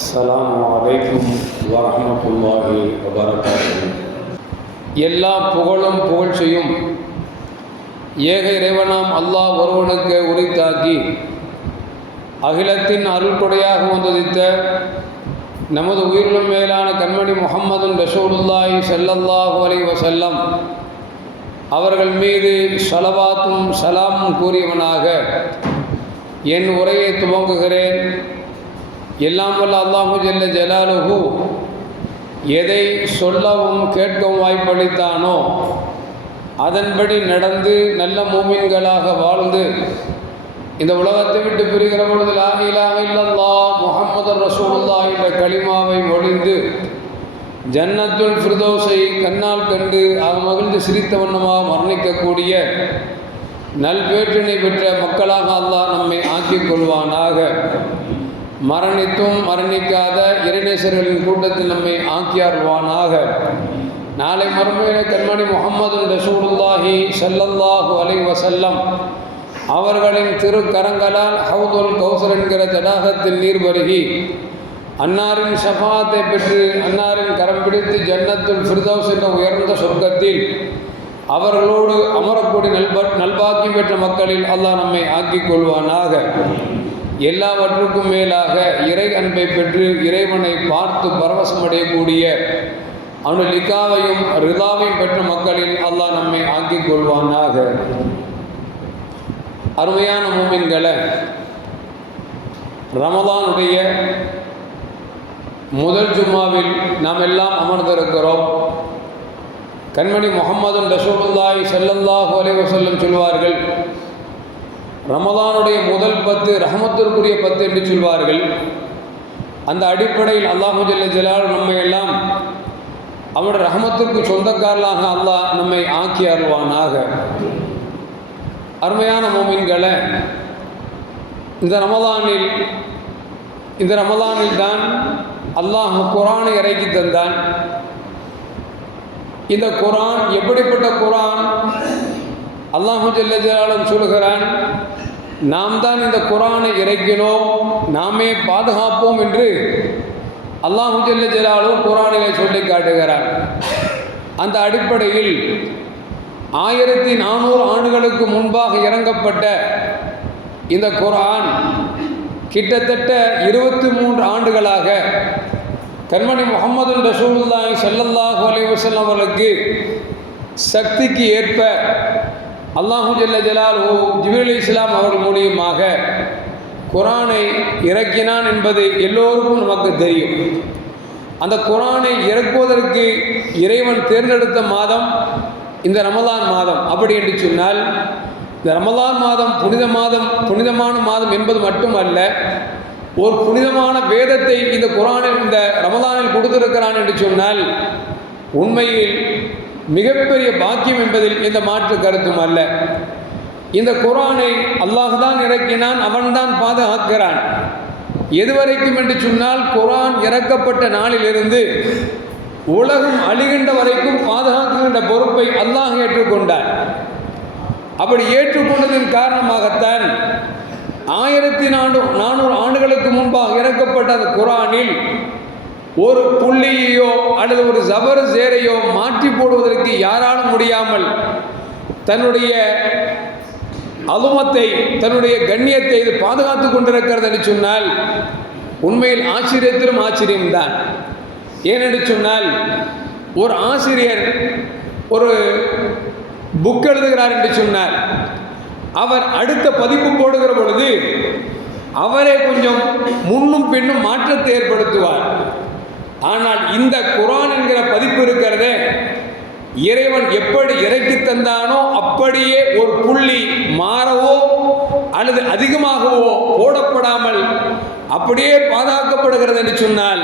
அஸ்ஸலாமு அலைக்கும் வரஹ்மத்துல்லாஹி வபரகாத்துஹு. எல்லா புகழும் புகழ்ச்சியும் ஏக இறைவனாம் அல்லாஹ் ஒருவனுக்கு உரித்தாக்கி அகிலத்தின் அருள்கொடையாக வந்துதித்த நமது உயிரிலும் மேலான கண்மணி முஹம்மதுன் ரசூலுல்லாஹி ஸல்லல்லாஹு அலைஹி வஸல்லம் அவர்கள் மீது ஸலவாத்தும் சலாமும் கூறியவனாக என் உரையை துவங்குகிறேன். எல்லாம் வல்ல அல்லாஹு ஜல்ல ஜலாலுஹு எதை சொல்லவும் கேட்கவும் வாய்ப்பளித்தானோ அதன்படி நடந்து நல்ல மூமின்களாக வாழ்ந்து இந்த உலகத்தை விட்டு பிரிகிற பொழுது லா இலாஹ இல்லல்லாஹ் முஹம்மது ரசூலுல்லாஹ் என்ற கலிமாவை ஒழிந்து ஜன்னத்துல் ஃபிர்தௌஸை கண்ணால் கண்டு மகிழ்ந்து சிரித்த வண்ணமாக மரணிக்கக்கூடிய நல்வேற்றினை பெற்ற மக்களாக அல்லாஹ் நம்மை ஆக்கிக் கொள்வானாக. மரணித்தும் மரணிக்காத இறைநேசர்களின் கூட்டத்தில் நம்மை ஆக்கியார்வானாக. நாளை மறுமையில கண்மணி முஹம்மது ரசூலுல்லாஹி ஸல்லல்லாஹு அலைஹி வஸல்லம் அவர்களின் திருக்கரங்களால் ஹவுதுல் கௌசர் என்கிற தடாகத்தில் நீர் பருகி அன்னாரின் ஷஃபாத்தை பெற்று அன்னாரின் கரம் பிடித்து ஜன்னத்துல் ஃபிர்தௌஸ் என்ற உயர்ந்த சொர்க்கத்தில் அவர்களோடு அமரக்கூடிய நல்பாக்கியம் பெற்ற மக்களில் அல்லாஹ் நம்மை ஆக்கிக் கொள்வானாக. எல்லாவற்றுக்கும் மேலாக இறை அன்பை பெற்று இறைவனை பார்த்து பரவசமடையக்கூடிய அவனுடைய லிகாவையும் ரிதாவையும் பெற்ற மக்களில் அல்லாஹ் நம்மை ஆக்கிக் கொள்வானாக. அருமையான மூமின்களை, ரமதானுடைய முதல் ஜும்மாவில் நாம் எல்லாம் அமர்ந்திருக்கிறோம். கண்மணி முஹம்மது ரசூலுல்லாஹி ஸல்லல்லாஹு அலைஹி வஸல்லம் சொல்வார்கள், ரமதானுடைய முதல் 10 ரஹமத்திற்குரிய 10 என்று சொல்வார்கள். அந்த அடிப்படையில் அல்லாஹு ஜல்ல ஜலால் நம்மை எல்லாம் அவனுடைய ரஹமத்திற்கு சொந்தக்காரர்களாக அல்லாஹ் நம்மை ஆக்கி அருள்வானாக. அருமையான மோமின்களை, இந்த ரமதானில் தான் அல்லாஹ் குர்ஆனை இறக்கி தந்தான். இந்த குர்ஆன் எப்படிப்பட்ட குர்ஆன்? அல்லாஹு ஜல்ல ஜலாலும் சொல்கிறான், நாம் தான் இந்த குர்ஆனை இறக்கினோம், நாமே பாதுகாப்போம் என்று அல்லாஹு ஜல்ல ஜலாலும் குர்ஆனிலே சொல்லி காட்டுகிறான். அந்த அடிப்படையில் 1400 ஆண்டுகளுக்கு முன்பாக இறங்கப்பட்ட இந்த குர்ஆன் கிட்டத்தட்ட 23 ஆண்டுகளாக கண்மணி முஹம்மது ரசூலுல்லாஹி ஸல்லல்லாஹு அலைஹி வஸல்லம் அவர்களுக்கு சக்திக்கு ஏற்ப அல்லாஹு ஜல்ல ஜலாலுஹு ஜிப்ரீல் அலைஹிஸ்ஸலாம் அவர்கள் மூலியமாக குர்ஆனை இறக்கினான் என்பது எல்லோருக்கும் நமக்கு தெரியும். அந்த குர்ஆனை இறக்குவதற்கு இறைவன் தேர்ந்தெடுத்த மாதம் இந்த ரமலான் மாதம். அப்படி என்று சொன்னால் இந்த ரமலான் மாதம் புனிதமான மாதம் என்பது மட்டுமல்ல, ஒரு புனிதமான வேதத்தை இந்த குர்ஆனில் இந்த ரமலானில் கொடுத்திருக்கிறான் என்று சொன்னால் உண்மையில் மிகப்பெரிய பாக்கியம் என்பதில் எந்த மாற்று கருத்தும் அல்ல. இந்த குர்ஆனை அல்லாஹ் தான் இறக்கினான், அவன்தான் பாதுகாக்கிறான். எதுவரைக்கும் என்று சொன்னால் குர்ஆன் இறக்கப்பட்ட நாளிலிருந்து உலகம் அழிகின்ற வரைக்கும் பாதுகாக்கின்ற பொறுப்பை அல்லாஹ் ஏற்றுக்கொண்டான். அப்படி ஏற்றுக்கொண்டதன் காரணமாகத்தான் 1400 ஆண்டுகளுக்கு முன்பாக இறக்கப்பட்ட அந்த குர்ஆனில் ஒரு புள்ளியையோ அல்லது ஒரு ஜபர் சேரையோ மாற்றி போடுவதற்கு யாராலும் முடியாமல் தன்னுடைய அலுமத்தை, தன்னுடைய கண்ணியத்தை இது பாதுகாத்து கொண்டிருக்கிறது என்று சொன்னால் உண்மையில் ஆச்சரியத்திலும் ஆச்சரியம்தான். ஏனென்று சொன்னால் ஒரு ஆசிரியர் ஒரு புக் எழுதுகிறார் என்று சொன்னார், அவர் அடுத்த பதிப்பு போடுகிற பொழுது அவரே கொஞ்சம் முன்னும் பின்னும் மாற்றத்தை ஏற்படுத்துவார். ஆனால் இந்த குர்ஆன் என்கிற பதிப்பு இருக்கிறதே, இறைவன் எப்படி இறக்கி தந்தானோ அப்படியே ஒரு புள்ளி மாறவோ அல்லது அதிகமாகவோ போடப்படாமல் அப்படியே பாதுகாக்கப்படுகிறது என்று சொன்னால்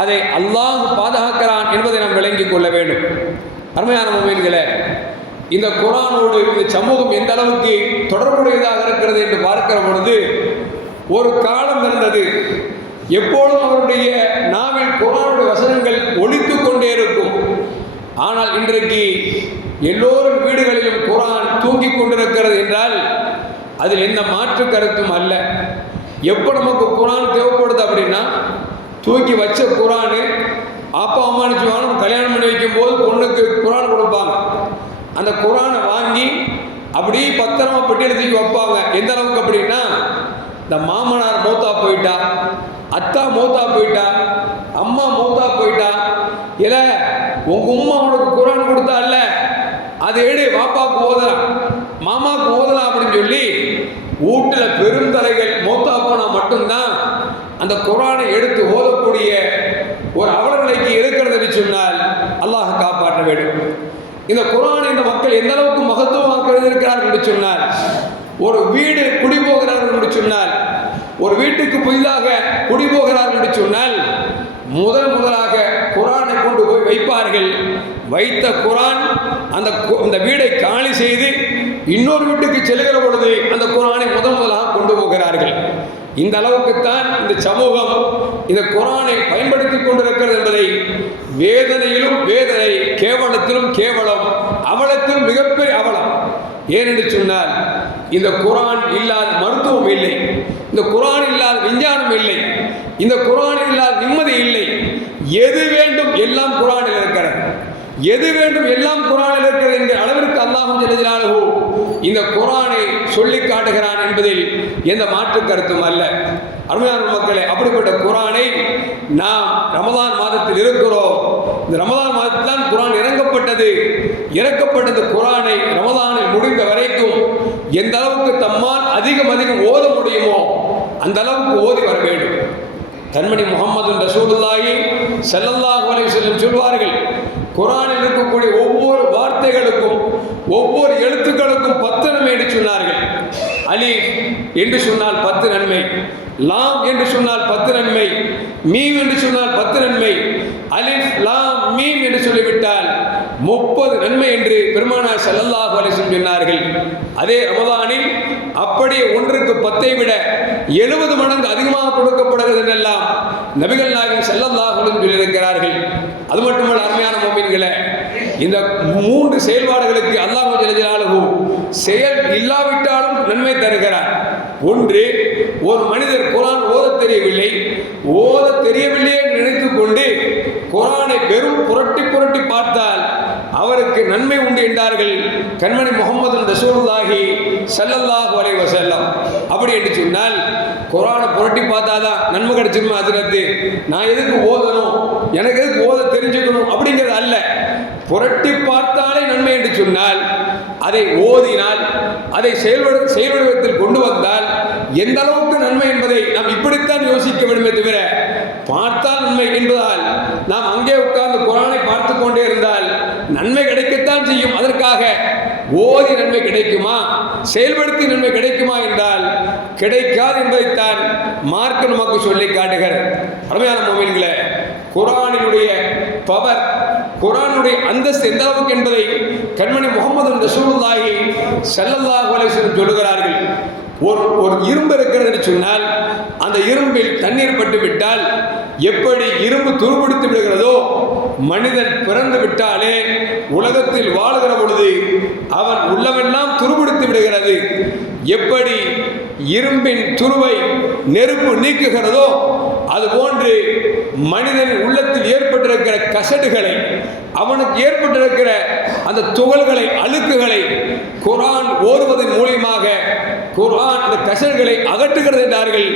அதை அல்லாஹ் பாதுகாக்கிறான் என்பதை நாம் விளங்கிக் கொள்ள வேண்டும். அருமையான மூமின்களே, இந்த குர்ஆனோடு இந்த சமூகம் எந்த அளவுக்கு தொடர்புடையதாக இருக்கிறது என்று பார்க்கிற பொழுது ஒரு காலம் இருந்தது, எப்பொழுதும் அவருடைய நாவில் குர்ஆனுடைய வசனங்கள் ஒலித்து கொண்டே இருக்கும். ஆனால் இன்றைக்கு எல்லோரும் வீடுகளிலும் குர்ஆன் தூங்கிக் கொண்டிருக்கிறது என்றால் அதில் எந்த மாற்று கருத்தும் அல்ல. எப்போ நமக்கு குர்ஆன் தேவைப்படுது அப்படின்னா தூக்கி வச்ச குரானு அப்பா அம்மா நினச்சுவாங்க கல்யாணம் பண்ணி வைக்கும்போது பொண்ணுக்கு குரான் கொடுப்பாங்க. அந்த குரானை வாங்கி அப்படியே பத்திரமா பெட்டியில் தூக்கி வைப்பாங்க. எந்த அளவுக்கு அப்படின்னா, இந்த மாமனார் மௌத்தா போயிட்டா, அத்தா மௌத்தா போயிட்டா, அம்மா மௌத்தா போயிட்டா, இல்லை உங்க உம்மா உனக்கு குரான் கொடுத்தா இல்ல, அதை எடு பாப்பாவுக்கு ஓதலாம், மாமாவுக்கு ஓதலாம் அப்படின்னு சொல்லி வீட்டில் பெருந்தலைகள் மௌத்தா போனா மட்டும்தான் அந்த குரானை எடுத்து ஓதக்கூடிய ஒரு அவலநிலைக்கு இருக்கிறது சொன்னால் அல்லாஹ் காப்பாற்ற வேண்டும். இந்த குரானை இந்த மக்கள் எந்த அளவுக்கு மகத்துவமாக இருக்கிறார்கள் என்று சொன்னால், ஒரு வீடு குடிபோகிறார்கள் என்று சொன்னால், ஒரு வீட்டுக்கு புதிதாக குடிபோகிறார்கள் என்று சொன்னால் முதலாக குரானை கொண்டு போய் வைப்பார்கள். வைத்த குரான் அந்த வீடை காலி செய்து இன்னொரு வீட்டுக்கு செல்கிற பொழுது அந்த குரானை முதலாக கொண்டு போகிறார்கள். இந்த அளவுக்குத்தான் இந்த சமூகம் இந்த குரானை பயன்படுத்திக் கொண்டிருக்கிறது என்பதை வேதனையிலும் வேதனை, கேவலத்திலும் கேவலம், அவலத்திலும் மிகப்பெரிய அவலம். ஏனென்று சொன்னால், இந்த குரான் இல்லாத மருத்துவம் இல்லை, இந்த குரான் இல்லாத விஞ்ஞானம் இல்லை, இந்த குரான் இல்லாத நிம்மதி இல்லை. எது வேண்டும் எல்லாம் குரானில் இருக்கிறது, எது வேண்டும் எல்லாம் குரானில் இருக்கிறது என்கிற அளவிற்கு அல்லாஹ் ஜல்ல ஜலாலுஹு இந்த குரானை சொல்லி காட்டுகிறான் என்பதில் எந்த மாற்று கருத்தும் அல்ல. அருமையான மக்களே, அப்படிப்பட்ட குரானை நாம் ரமதான் மாதத்தில் இருக்கிறோம். இந்த ரமதான் மாதத்தில் தான் குரான் இறக்கப்பட்டது. குரானை ரமதானில் முடிந்த வரைக்கும் எந்த அளவுக்கு தம்மால் அதிகம் ஓத முடியுமோ அந்த அளவுக்கு ஓதி வர வேண்டும். கண்மணி முஹம்மது ரசூலுல்லாஹி ஸல்லல்லாஹு அலைஹி வஸல்லம் சொல்வார்கள், குரானில் இருக்கக்கூடிய ஒவ்வொரு வார்த்தைகளுக்கும் ஒவ்வொரு எழுத்துக்களுக்கும் 10 நன்மை என்று சொன்னார்கள். அலிஃப் என்று சொன்னால் 10 நன்மை, லாம் என்று சொன்னால் 10 நன்மை, மீம் என்று சொன்னால் 10 நன்மை, அலிஃப் லாம் மீம் என்று சொல்லிவிட்டால் 30 நன்மை என்று பெருமானார் ஸல்லல்லாஹு அலைஹி வஸல்லம் சொன்னார்கள். அதே ரமதானில் அப்படியே ஒன்றுக்கு 10ஐ விட 70 மடங்கு அதிகமாக கொடுக்கப்படுகிறது என்றெல்லாம் நபிகள் நாயகம் ஸல்லல்லாஹு அலைஹி வஸல்லம் சொல்லியிருக்கிறார்கள். அது மட்டுமல்ல, அருமையான முஃமின்களே, இந்த 3 செயல்பாடுகளுக்கு அல்லாஹ் ஜல்ல ஜலாலுஹு செயல் இல்லாவிட்டாலும் நன்மை தருகிறார். ஒன்று, ஒரு மனிதர் குரான் ஓத தெரியவில்லை என்று நினைத்துக் கொண்டு குரானை வெறும் புரட்டி பார்த்தால் அவருக்கு நன்மை உண்டு என்றார்கள் கண்மணி முஹம்மது ரசூலுல்லாஹி ஸல்லல்லாஹு அலைஹி வஸல்லம். அப்படி என்று சொன்னால், குரானை புரட்டி பார்த்தாதான் நன்மை கிடைச்சிருமா? ஹஜ்ரத், நான் எதுக்கு ஓதணும், எனக்கு எதுக்கு ஓத தெரிஞ்சுக்கணும் அப்படிங்கிறது அல்ல. புரட்டி பார்த்தாலே நன்மை என்று சொன்னால், அதை ஓதினால், அதை செயல்வடிவத்தில் கொண்டு வந்தால் எந்த அளவுக்கு நன்மை என்பதை நாம் இப்படித்தான் யோசிக்க வேண்டுமே தவிர, பார்த்தால் நன்மை என்பதால் நாம் அங்கே உட்கார்ந்து குரானை பார்த்து கொண்டே இருந்தால் நன்மை கிடைக்கத்தான் செய்யும். அதற்காக ஓதி நன்மை கிடைக்குமா, செயல்படுத்தி நன்மை கிடைக்குமா என்றால் கிடைக்காது என்பதைத்தான் மார்க்க நமக்கு சொல்லி காட்டுகிறார். அருமையான முஃமின்களே, குரானினுடைய பவர், குரானுடைய அந்தஸ்து எந்த அளவுக்கு என்பதை கண்மணி முஹம்மது ரசூலுல்லாஹி ஸல்லல்லாஹு அலைஹி வஸல்லம் சொல்லுகிறார்கள். ஒரு இரும்பு இருக்கிறது என்று சொன்னால், அந்த இரும்பில் தண்ணீர் பட்டு விட்டால் எப்படி இரும்பு துருபிடித்து விடுகிறதோ, மனிதன் பிறந்து விட்டாலே உலகத்தில் வாழுகிற பொழுது அவன் உள்ளமெல்லாம் துருபிடித்து விடுகிறது. எப்படி இரும்பின் துருவை நெருப்பு நீக்குகிறதோ அதுபோன்று மனிதனின் உள்ளத்தில் ஏற்பட்டிருக்கிற கசடுகளை, அவனுக்கு ஏற்பட்டிருக்கிற அந்த துகள்களை, அழுக்குகளை குரான் ஓதுவதன் மூலமாக குரான் அந்த கசடுகளை அகற்றுகிறது என்றார்கள்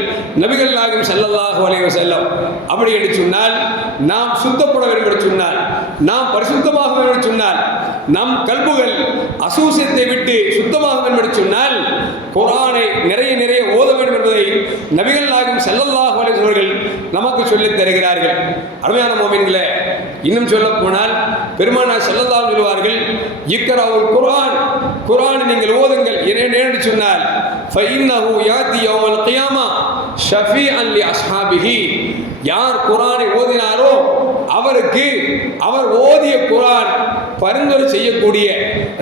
நபிகள் நாயகம் ஸல்லல்லாஹு அலைஹி வஸல்லம். அப்படி என்று சொன்னால், நாம் சுத்தப்பட வேண்டும் என்று சொன்னால், நாம் பரிசுத்தமாக வேண்டும் என்று சொன்னால், நம் கல்புகள் அசூசியத்தை விட்டு சுத்தமாக வேண்டும் என்று சொன்னால் குரானை நிறைய ஓத வேண்டும் என்பதை நபிகள் நாயகம் ஸல்லல்லாஹு அலைஹி வஸல்லம் நமக்கு சொல்லித் தருகிறார்கள். அருமையான முஃமின்களே, இன்னும் சொல்ல போனால் பெருமானார் ஸல்லல்லாஹு அலைஹி சொல்வார்கள், இக்ராவுல் குர்ஆன், குர்ஆனை நீங்கள் ஓதுங்கள். என்று சொன்னால், ஃபஇன்னஹு யாதி யௌமல் கியாமா ஷஃபீஅன் லி அஸ்ஹாபிஹி, யார் குர்ஆனை ஓதினாரோ அவருக்கு அவர் ஓதிய குர்ஆன் பரிந்துரை செய்யக்கூடிய,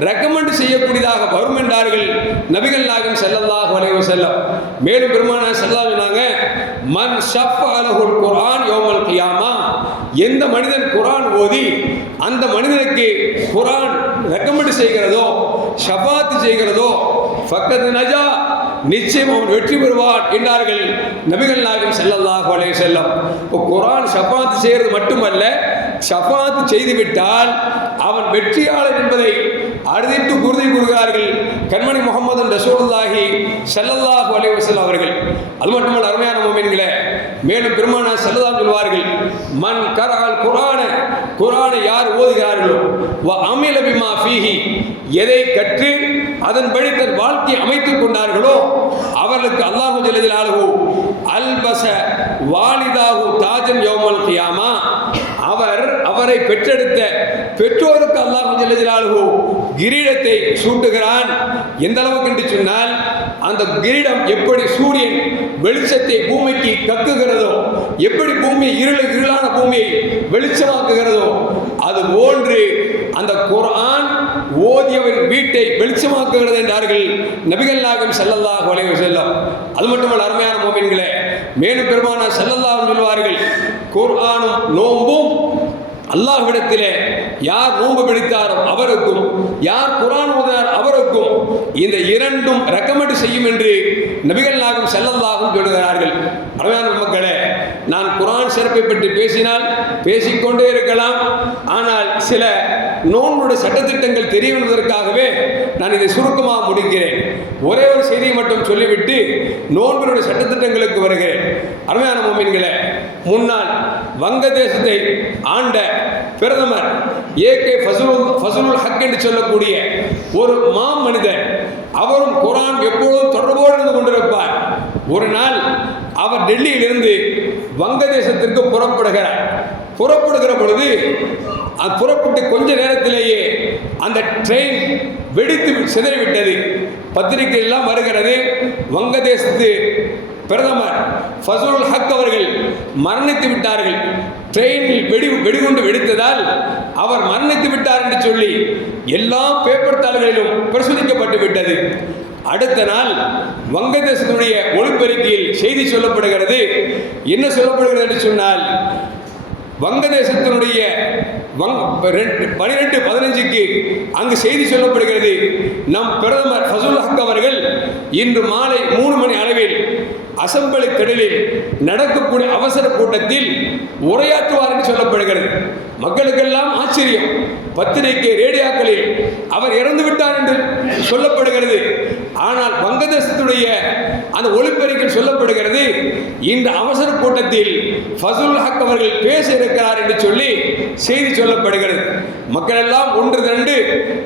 ரெக்கமெண்ட் செய்யக்கூடியதாக வரும் என்றார்கள் நபிகள் நாயகம் ஸல்லல்லாஹு அலைஹி வஸல்லம். மேலும் பெருமானார் ஸல்லல்லாஹு அலைஹி சொன்னாங்க, மன் ஷஃபஅலஹுல் குர்ஆன் யௌமல் கியாமா, எந்த மனிதன் குர்ஆன் ஓதி அந்த மனிதனுக்கு குர்ஆன் ரெக்கமெண்ட் செய்கிறதோ, ஷஃபாத் செய்கிறதோ, ஃபக்கத் நஜா, நிச்சயம் அவன் வெற்றி பெறுவான் என்றார்கள் நபிகள் நாயகம் ஸல்லல்லாஹு அலைஹி வஸல்லம். இப்போ குர்ஆன் ஷஃபாத் செய்கிறது மட்டுமல்ல, ஷஃபாத் செய்துவிட்டால் அவன் வெற்றியாளன் என்பதை அறுதிட்டு உறுதி கூறுகிறார்கள் கண்மணி முஹம்மது ரசூலுல்லாஹி ஸல்லல்லாஹு அலைஹி வஸல்லம் அவர்கள். அது மட்டுமல்ல அருமையான முஃமின்களே, மேலும் பெருமானார் ஸல்லல்லாஹு சொல்வார்கள், மன் கரஅல் குர்ஆனை யார் ஓதுகிறார்களோ வ அமில பிமா ஃபீஹி, எதை கற்று அதன்படி தன் வாழ்க்கையை அமைத்துக் கொண்டார்களோ அவர்களுக்கு அல்லாஹு ஜல்ல ஜலாலுஹு அல்பஸ வாலிதாஹு தாஜன் யௌமல் கியாமா, அவரை பெற்றெடுத்த பெற்றோருக்கு அல்லாஹு ஜல்ல ஜலாலுஹு கிரீடத்தை சூட்டுகிறான். எந்த அளவுக்கு என்று சொன்னால், அந்த கிரீடம் எப்படி சூரியன் வெளிச்சத்தை பூமிக்கு கக்குகிறதோ, எப்படி பூமி இருளான பூமியை வெளிச்சமாக்குகிறதோ, அது போன்று அந்த குர்ஆன் ஓதியவன் வீட்டை வெளிச்சமாக்குகிறது என்றார்கள் நபிகள் நாயகம் ஸல்லல்லாஹு அலைஹி வஸல்லம். அது மட்டுமல்ல அருமையான முஃமின்களே, மேலும் பெருமானார் ஸல்லல்லாஹு அலைஹி சொல்வார்கள், குர்ஆனும் நோன்பும் அல்லாஹ்விடத்திலே யார் நோன்பு பிடித்தாரோ அவருக்கும், யார் குர்ஆன் ஓதினார் அவருக்கும் இந்த இரண்டும் ரெக்கமெண்ட் செய்யும் என்று நபிகள் நாயகம் ஸல்லல்லாஹு சொல்கிறார்கள். அருமையான மக்களே, நான் குர்ஆன் சிறப்பை பற்றி பேசினால் பேசிக்கொண்டே இருக்கலாம். ஆனால் சில நோன்புடைய சட்டத்திட்டங்கள் தெரிய என்பதற்காகவே நான் இதை சுருக்கமாக முடிக்கிறேன். ஒரே ஒரு செய்தியை மட்டும் சொல்லிவிட்டு நோன்பினுடைய சட்டத்திட்டங்களுக்கு வருகிறேன். அருமையான முஃமின்களே, முன்னாள் வங்கதேசத்தை ஆண்ட பிரதமர் ஏகே ஃபஸ்லுல் ஹக் என்று சொல்லக்கூடிய ஒரு மனிதர், அவரும் குர்ஆன் எப்பொழுதும் தொடர்போடு இருந்து கொண்டிருப்பார். ஒரு நாள் அவர் டெல்லியிலிருந்து வங்கதேசத்திற்கு புறப்படுகிற பொழுது, புறப்பட்டு கொஞ்ச நேரத்திலேயே அந்த ட்ரெயின் வெடித்து சிதறிவிட்டது. பத்திரிகை எல்லாம் வருகிறது, வங்கதேசத்து பிரதமர் ஃபஸ்லுல் ஹக் அவர்கள் மரணித்து விட்டார்கள், ட்ரெயினில் வெடிகுண்டு வெடித்ததால் அவர் மரணித்து விட்டார் என்று சொல்லி எல்லா பேப்பர் தாள்களிலும் பிரசுரிக்கப்பட்டு விட்டது. அடுத்த நாள் வங்கதேசத்துடைய ஒளிபெருக்கியில் செய்தி சொல்லப்படுகிறது. என்ன சொல்லப்படுகிறது என்று சொன்னால், வங்கதேசத்தினுடைய 12:15 அங்கு செய்தி சொல்லப்படுகிறது, நம் பிரதமர் ஃபஸ்லுல் ஹக் அவர்கள் இன்று மாலை 3 மணி அளவில் அசெம்பிளி கடலில் நடக்கக்கூடிய அவசர கூட்டத்தில் உரையாற்றுவார் என்று சொல்லப்படுகிறது. மக்களுக்கெல்லாம் ஆச்சரியம். பத்திரிகை ரேடியோக்களில் அவர் இறந்து விட்டார் என்று சொல்லப்படுகிறது. ஆனால் வங்கதேசத்துடைய அந்த ஒளிபெருக்கில் சொல்லப்படுகிறது, இந்த அவசர கூட்டத்தில் ஃபஸ்லுல் ஹக் அவர்கள் பேச இருக்கிறார் என்று சொல்லி செய்தி சொல்லப்படுகிறது. மக்கள் எல்லாம் ஒன்று திரண்டு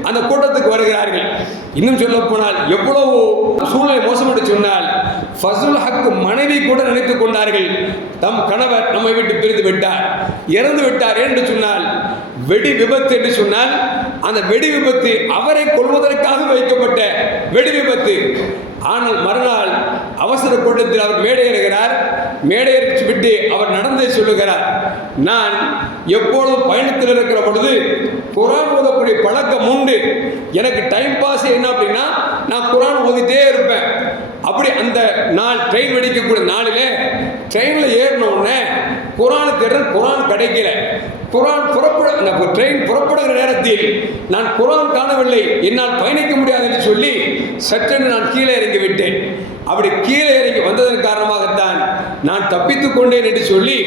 அந்த கூட்டத்துக்கு வருகிறார்கள். இன்னும் சொல்ல போனால் எவ்வளவு சூழ்நிலை மோசம் என்று சொன்னால், ஃபஸ்லுல் ஹக் மனைவி கூட நினைத்துக் கொண்டார்கள், தம் கணவர் நம்மை விட்டு பிரிந்து விட்டார், இறந்து விட்டார் என்று சொன்னால், வெடி விபத்து என்று சொன்னால் அந்த வெடி விபத்து அவரை கொல்வதற்காக வைக்கப்பட்ட வெடி விபத்து. ஆனால் மறுநாள் அவசர கூட்டத்தில் அவர் மேடையேறுகிறார். மேடையேற்றி விட்டு அவர் நடந்தே சொல்லுகிறார், நான் எப்பொழுதும் பயணத்தில் இருக்கிற பொழுது குர்ஆன் ஓதக்கூடிய பழக்கம் உண்டு. எனக்கு டைம் பாஸ் என்ன அப்படின்னா, நான் குர்ஆன் ஓதிட்டே இருப்பேன். அப்படி அந்த நாள் ட்ரெயின் வெடிக்கக்கூடிய நாளிலே ட்ரெயினில் ஏறினோடனே குர்ஆனை தேடுறேன், குர்ஆன் கிடைக்கல. ட்ரெயின் புறப்படுகிற நேரத்தில் நான் குர்ஆன் காணவில்லை, என்னால் பயணிக்க முடியாது என்று சொல்லி சற்றென்று நான் கீழே இறங்கி விட்டேன். அப்படி கீழே இறங்கி வந்ததன் காரணமாகத்தான் நான் தப்பித்துக் கொண்டேன் என்று சொல்லி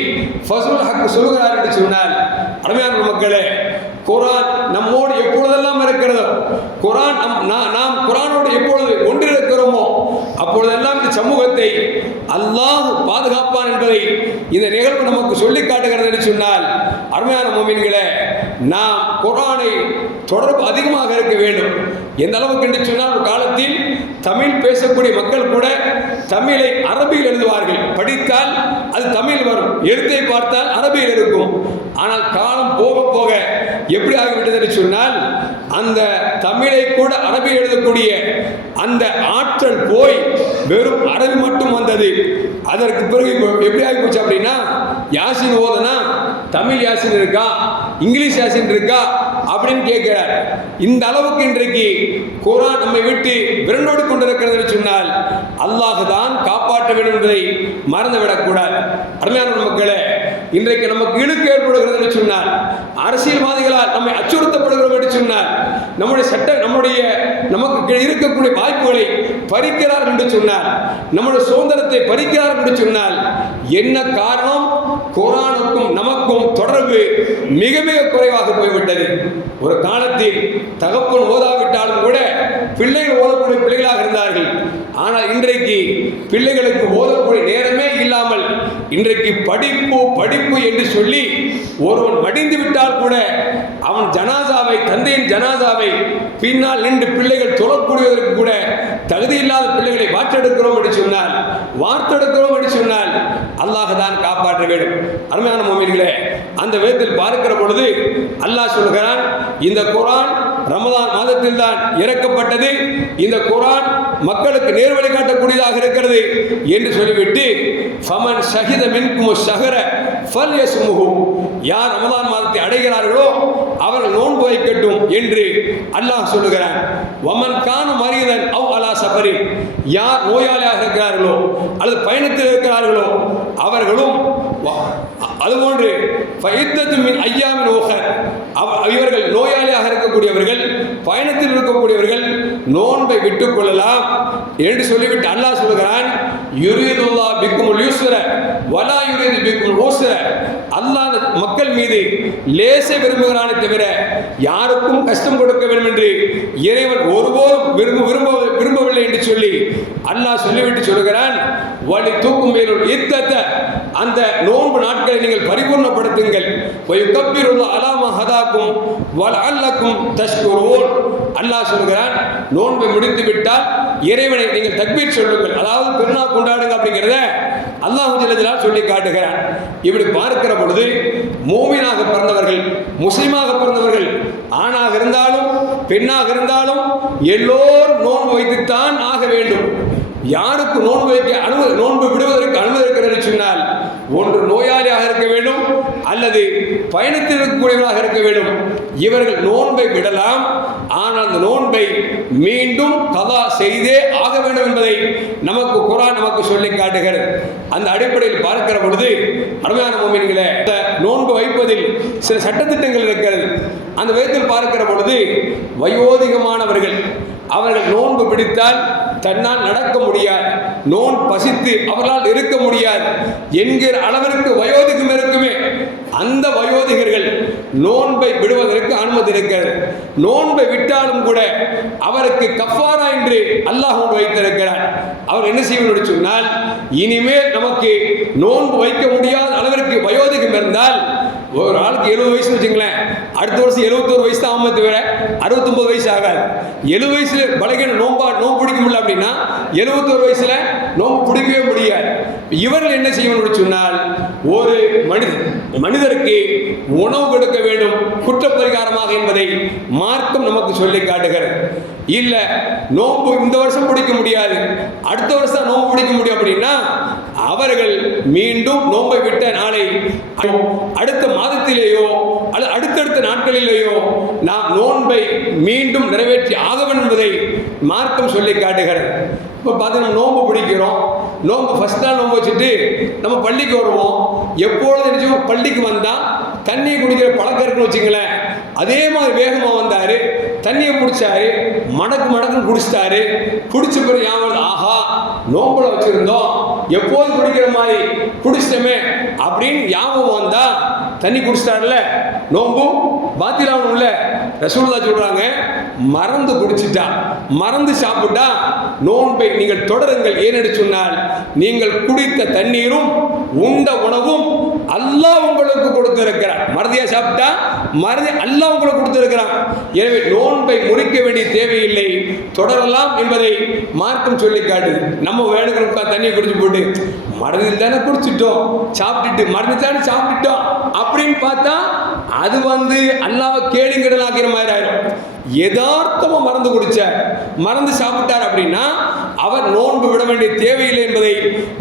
ஃபஸ்லுல் ஹக் சொல்கிறார் என்று சொன்னால், அருமையான மக்களே, குர்ஆன் நம்மோடு எப்பொழுதெல்லாம் இருக்கிறதோ, நாம் குர்ஆனோடு எப்பொழுது ஒன்றிருக்கிறோமோ அப்பொழுதெல்லாம் இந்த சமூகத்தை அல்லாஹ் பாதுகாப்பான் என்பதை இந்த நிகழ்வு நமக்கு சொல்லி காட்டுகிறது என்று சொன்னால், அருமையான முஃமின்களே, நாம் குர்ஆனை தொடர்பு அதிகமாக இருக்க வேண்டும். எந்த அளவுக்கு என்று சொன்னால், ஒரு காலத்தில் தமிழ் பேசக்கூடிய மக்கள் கூட தமிழை அரபியில் எழுதுவார்கள். படித்தால் அது தமிழ் வரும், எழுத்தை பார்த்தால் அரபியில் இருக்கும். ஆனால் காலம் போக போக எப்படி ஆகிவிட்டது என்று சொன்னால், அந்த தமிழை கூட அரபி எழுதக்கூடிய அந்த ஆற்றல் போய் வெறும் அரபி மட்டும் வந்தது. அதற்கு பிறகு எப்படி ஆகி போச்சு அப்படின்னா, யாசின் ஓதுனா தமிழ் யாசின் இருக்கா, இங்கிலீஷ் யாசின் இருக்கா அப்படின்னு கேட்கிறார். இந்த அளவுக்கு இன்றைக்கு குர்ஆன் நம்மை விட்டு விரண்டோடு கொண்டிருக்கிறது என்று சொன்னால், அல்லாஹ் தான் காப்பாற்ற வேண்டும் என்பதை மறந்துவிடக்கூடாது. அருமையான மக்களே, இன்றைக்கு நமக்கு இழுக்கு ஏற்படுகிறது என்று சொன்னார், அரசியல்வாதிகளால் நம்மை அச்சுறுத்தப்படுகிறோம் என்று சொன்னார், நம்முடைய நமக்கு இருக்கக்கூடிய வாய்ப்புகளை பறிக்கிறார் என்று சொன்னார், நம்முடைய சுதந்திரத்தை பறிக்கிறார் என்று சொன்னால் என்ன காரணம்? குர்ஆனுக்கும் நமக்கும் தொடர்பு மிக மிக குறைவாக போய்விட்டது. ஒரு காலத்தில் தகப்பன் ஓதாவிட்டாலும் கூட பிள்ளைகள் ஓதக்கூடிய பிள்ளைகளாக இருந்தார்கள். ஆனால் இன்றைக்கு பிள்ளைகளுக்கு ஓதக்கூடிய நேரமே இல்லாமல் இன்றைக்கு படிப்பு என்று சொல்லி ஒருவன் மடிந்து விட்டால் கூட அவன் ஜனாசாவை, தந்தையின் ஜனாசாவை பின்னால் நின்று பிள்ளைகள் தொழக்கூடியதற்கு கூட தகுதி இல்லாத பிள்ளைகளை வார்த்தெடுக்கிறோம் என்று சொன்னால் அல்லாஹ் தான் காப்பாற்ற வேண்டும். அருமையான முஃமின்களே, அந்த விதத்தில் பார்க்கிற பொழுது அல்லாஹ் சொல்கிறான், இந்த குர்ஆன் ரமதான் மாதத்தில் தான் இறக்கப்பட்டது, இந்த குர்ஆன் மக்களுக்கு நேர்வழி காட்டக்கூடியதாக இருக்கிறது என்று சொல்லிவிட்டு ஃபமன் ஷஹித மின்கும் ஷஹர ஃபல்யஸ்முஹு, யார் ரமதான் மாதத்தை அடைகிறார்களோ அவர்கள் நோன்பு வைக்கட்டும் என்று அல்லாஹ் சொல்லுகிறான். வமன் கான மரீதன் அவ் அலா சஃபரின், யார் நோயாளியாக இருக்கிறார்களோ அல்லது பயணத்தில் இருக்கிறார்களோ அவர்களும் அதுபோன்று ஐயாமின் உஹர், இவர்கள் நோயாளியாக இருக்கக்கூடியவர்கள், பயணத்தில் இருக்கக்கூடியவர்கள் நோன்பை விட்டுக் கொள்ளலாம் என்று சொல்லிவிட்டு அல்லாஹ் சொல்கிறான், யுரீதுல்லாஹ் பிக்குமுல் யுஸ்ர வலா யுரீது பிக்குமுல் உஸ்ர, அல்லாஹ் மக்கள் மீது லேசை விரும்புகிறானே தவிர யாருக்கும் கஷ்டம் கொடுக்க வேண்டும் என்று இறைவன் ஒருபோதும் விரும்பவில்லை என்று சொல்லி அல்லாஹ் சொல்லிவிட்டு சொல்கிறான், வலி தூக்கும் மேலுள் இத்தத்த, அந்த நோன்பு நாட்களை நீங்கள் பரிபூர்ணப்படுத்துங்கள், வயுகப்பிருல்லாஹ் அலா மா ஹதாக்கும் வலஅல்லக்கும் தஷ்குரூன். அல்லாஹ் சொல்கிறான், நோன்பை முடித்து விட்டால் இறைவனை நீங்கள் தக்பீர் சொல்லுங்கள், அதாவது பெருநாள் கொண்டாடுங்க அப்படிங்கிறத அல்லாஹ் ஜல்ல ஜலாலுஹு சொல்லி காட்டுகிறான். இப்படி பார்க்கிற பொழுது மூமினாக பிறந்தவர்கள், முஸ்லிமாக பிறந்தவர்கள், ஆணாக இருந்தாலும் பெண்ணாக இருந்தாலும் எல்லோரும் நோன்பு வைத்துத்தான் ஆக வேண்டும். யாருக்கு நோன்பு விடுவதற்கு அனுமதி இருக்கிறது சொன்னால் ஒன்று நோயாளியாக இருக்க வேண்டும் அல்லது பயணத்தில் இருக்கக்கூடியவர்களாக இருக்க வேண்டும். இவர்கள் நோன்பை விடலாம், ஆனால் அந்த நோன்பை மீண்டும் கதா செய்தே ஆக வேண்டும் என்பதை நமக்கு குர்ஆன் நமக்கு சொல்லி காட்டுகிறது. அந்த அடிப்படையில் பார்க்கிற பொழுது அருமையான முஃமின்களே, நோன்பு வைப்பதில் சில சட்டத்திட்டங்கள் இருக்கிறது. அந்த விதத்தில் பார்க்கிற பொழுது வயோதிகமானவர்கள், அவர்கள் நோன்பு பிடித்தால் தன்னால் நடக்க முடியாது, நோன்பு பசித்து அவர்களால் இருக்க முடியாது என்கிற அளவிற்கு வயோதிகம் இருக்குமே, அந்த வயோதிகர்கள் நோன்பை விடுவதற்கு அனுமதி இருக்கிறது. நோன்பை விட்டாலும் கூட அவருக்கு கஃபாரா என்று அல்லாஹ் வைத்திருக்கிறார். அவர் என்ன செய்யணும் சொன்னால், இனிமேல் நமக்கு நோன்பு வைக்க முடியாத அளவிற்கு வயோதிகம் இருந்தால், ஒரு ஆளுக்கு 70 வயசு வச்சுங்களேன், அடுத்த வருஷம் 71 வயசு தான் ஆமத்து வேற 69 வயசு ஆகாது. 70 வயசுல பலகீன நோன்பு பிடிக்க முடியல அப்படின்னா 71 வயசுல நோன்பு பிடிக்கவே முடியாது. இவர்கள் என்ன செய்யணும்னு சொன்னால், ஒரு மனிதருக்கு உணவு கொடுக்க வேண்டும் குற்றப்பரிகாரமாக என்பதை மார்க்கம் நமக்கு சொல்லி காட்டுகிறது. இல்ல நோன்பு இந்த வருஷம் பிடிக்க முடியாது, அடுத்த வருஷம் நோன்பு பிடிக்க முடியும் அப்படின்னா அவர்கள் மீண்டும் நோன்பை விட்ட நாளை அடுத்த மாதத்திலேயோ அல்லது அடுத்தடுத்த நாட்களிலேயோ நாம் நோன்பை மீண்டும் நிறைவேற்றி ஆக வேண்டும் என்பதை மார்க்கம் சொல்லி காட்டுகிறது. இப்போ பார்த்து நம்ம நோன்பு பிடிக்கிறோம், நோன்பு ஃபர்ஸ்ட் நாள் நோன்பு வச்சுட்டு நம்ம பள்ளிக்கு வருவோம். எப்பொழுது நினைச்சோம் பள்ளிக்கு வந்தால் தண்ணியை குடிக்கிற பழக்கம் இருக்குன்னு வச்சுங்களேன், அதே மாதிரி வேகமாக வந்தார், தண்ணியை பிடிச்சாரு, மடக்குன்னு குடிச்சிட்டாரு. குடிச்ச பிறகு ஞாபகம், ஆஹா நோன்புல வச்சுருந்தோம், எப்போது குடிக்கிற மாதிரி குடிச்சிட்டோமே அப்படின்னு ஞாபகம் வந்தா தண்ணி குடிச்சிட்டாருல, நோன்பு பாத்திலாகணும்ல. ரசூலுல்லாஹ் சொல்றாங்க, மறந்து குடிச்சிட்டா, மறந்து சாப்பிட்டா நோன்பை நீங்கள் தொடருங்கள். ஏனென்று சொன்னால், நீங்கள் குடித்த தண்ணீரும் உண்ட உணவும் அல்லாஹ் உங்களுக்கு கொடுத்திருக்கிறார். மறதியா சாப்பிட்டா மறதி அல்லாஹ் உங்களுக்கு கொடுத்திருக்கிறான். எனவே நோன்பை முறிக்க வேண்டிய தேவையில்லை, தொடரலாம் என்பதை மார்க்கம் சொல்லி காட்டுது. நம்ம வேணுங்கிறப்ப தண்ணியை குடிச்சு போட்டு மறதில் தானே குடிச்சிட்டோம், சாப்பிட்டுட்டு மறந்து தானே சாப்பிட்டுட்டோம் அப்படின்னு பார்த்தா அது அல்லாஹ்வை கேளுங்கடல் ஆக்கிற மாதிரி ஆயிடும். யதார்த்தமாக மருந்து குடிச்சார், மருந்து சாப்பிட்டார் அப்படின்னா அவர் நோன்பு விட வேண்டிய தேவையில்லை என்பதை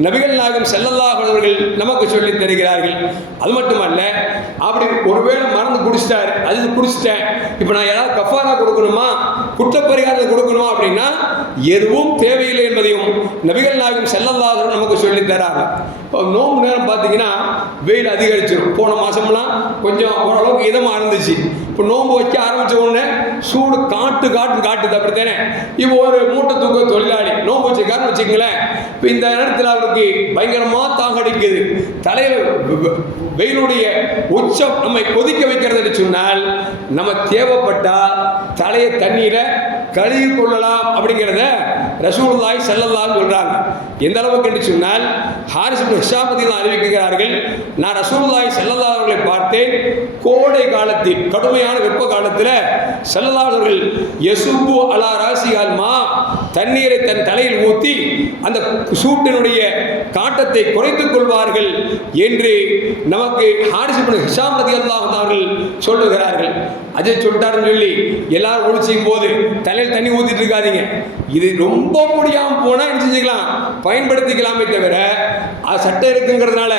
நபிகள் நாயகம் ஸல்லல்லாஹு அலைஹி அவர்கள் நமக்கு சொல்லித் தருகிறார்கள். அது மட்டுமல்ல, அப்படி ஒருவேளை மருந்து குடிச்சிட்டார், அது குடிச்சிட்டேன், இப்போ நான் ஏதாவது கஃபாரா கொடுக்கணுமா, குற்றப்பரிகாரம் கொடுக்கணுமா அப்படின்னா எதுவும் தேவையில்லை என்பதையும் நபிகள் நாயகம் ஸல்லல்லாஹு அலைஹி நமக்கு சொல்லித் தராங்க. இப்போ நோன்பு நேரம் பார்த்தீங்கன்னா வெயில் அதிகரிச்சிடும். போன மாதம்லாம் கொஞ்சம் ஓரளவுக்கு இதமாக இருந்துச்சு. இப்போ நோன்பு வைக்க ஆரம்பித்த உடனே சூடு காட்டுது, அப்படித்தானே? இப்போ ஒரு மூட்டை தூக்க தொழிலாளி நோன்பு வச்சுக்காருன்னு வச்சுக்கங்களேன், இப்போ இந்த நேரத்தில் அவருக்கு பயங்கரமாக தாகடிக்குது, தலையில் வெயிலுடைய உச்சம் நம்மை கொதிக்க வைக்கிறது என்று சொன்னால் நம்ம தேவைப்பட்டால் தலையை தண்ணீரை கழுவி கொள்ளலாம் அப்படிங்கிறத ரசூலுல்லாஹி ஸல்லல்லாஹு அலைஹி சொல்றாங்க. எந்த அளவுக்கு என்று சொன்னால் ஹாரிஸ் இப்னு ஹிஷாம் ரலியல்லாஹு அறிவிக்கிறார்கள், நான் ரசூலுல்லாஹி ஸல்லல்லாஹு அலைஹி அவர்களை பார்த்தேன். கோடை காலத்தில், கடுமையான வெப்ப காலத்தில் ஸல்லல்லாஹு அலைஹி அவர்கள் யசுப்பு அலா ராசிஹல் மா, தண்ணீரை தன் தலையில் ஊற்றி அந்த சூட்டினுடைய காட்டத்தை குறைத்துக் கொள்வார்கள் என்று நமக்கு ஹாரிஸ் இப்னு ஹிஷாம் ரலியல்லாஹு அவர்கள் சொல்லுகிறார்கள். அஜய் சொல்லிட்டாருன்னு சொல்லி எல்லாரும் ஒளி செய்யும் போது தலையில் தண்ணி ஊற்றிட்டு இருக்காதீங்க. இது ரொம்ப முடியாமல் போனால் என்ன செஞ்சுக்கலாம், பயன்படுத்திக்கலாமே தவிர அது சட்டம் இருக்குங்கிறதுனால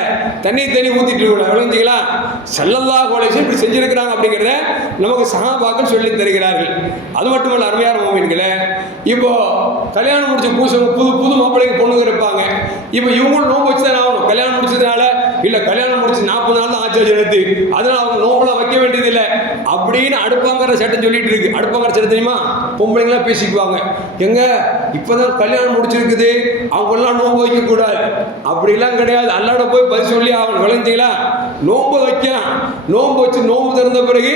தண்ணி ஊற்றிட்டு இருக்க விளைஞ்சிக்கலாம். ஸல்லல்லாஹு அலைஹி வஸல்லம் இப்படி செஞ்சிருக்கிறாங்க அப்படிங்கிறத நமக்கு சஹாபாக்கள் சொல்லி தருகிறார்கள். அது மட்டுமல்ல அருமையான மோமின்களே, இப்போ கல்யாணம் முடிச்ச புது மாப்பிள்ளைக்கு பொண்ணுங்க இருப்பாங்க. இப்போ இவங்களும் நோன்பு வச்சு தான் ஆகணும். கல்யாணம் முடிச்சதுனால இல்லை, கல்யாணம் முடிச்சு 40 நாள் தான் ஆச்சு எடுத்து, அதனால அவங்க நோம்பெல்லாம் வைக்க வேண்டியதில்லை அப்படின்னு அடுப்பாங்கிற சட்டம் சொல்லிட்டு இருக்கு. அடுப்பாங்கிற சட்டம் தெரியுமா? பொம்பளைங்களாம் பேசிக்குவாங்க, எங்க இப்போதான் கல்யாணம் முடிச்சிருக்குது, அவங்கெல்லாம் நோன்பு வைக்கக்கூடாது அப்படிலாம் கிடையாது. அல்லாட போய் பதில் சொல்லி ஆகணும். விளைஞ்சிங்களா? நோன்பு வைக்கலாம். நோன்பு வச்சு நோன்பு திறந்த பிறகு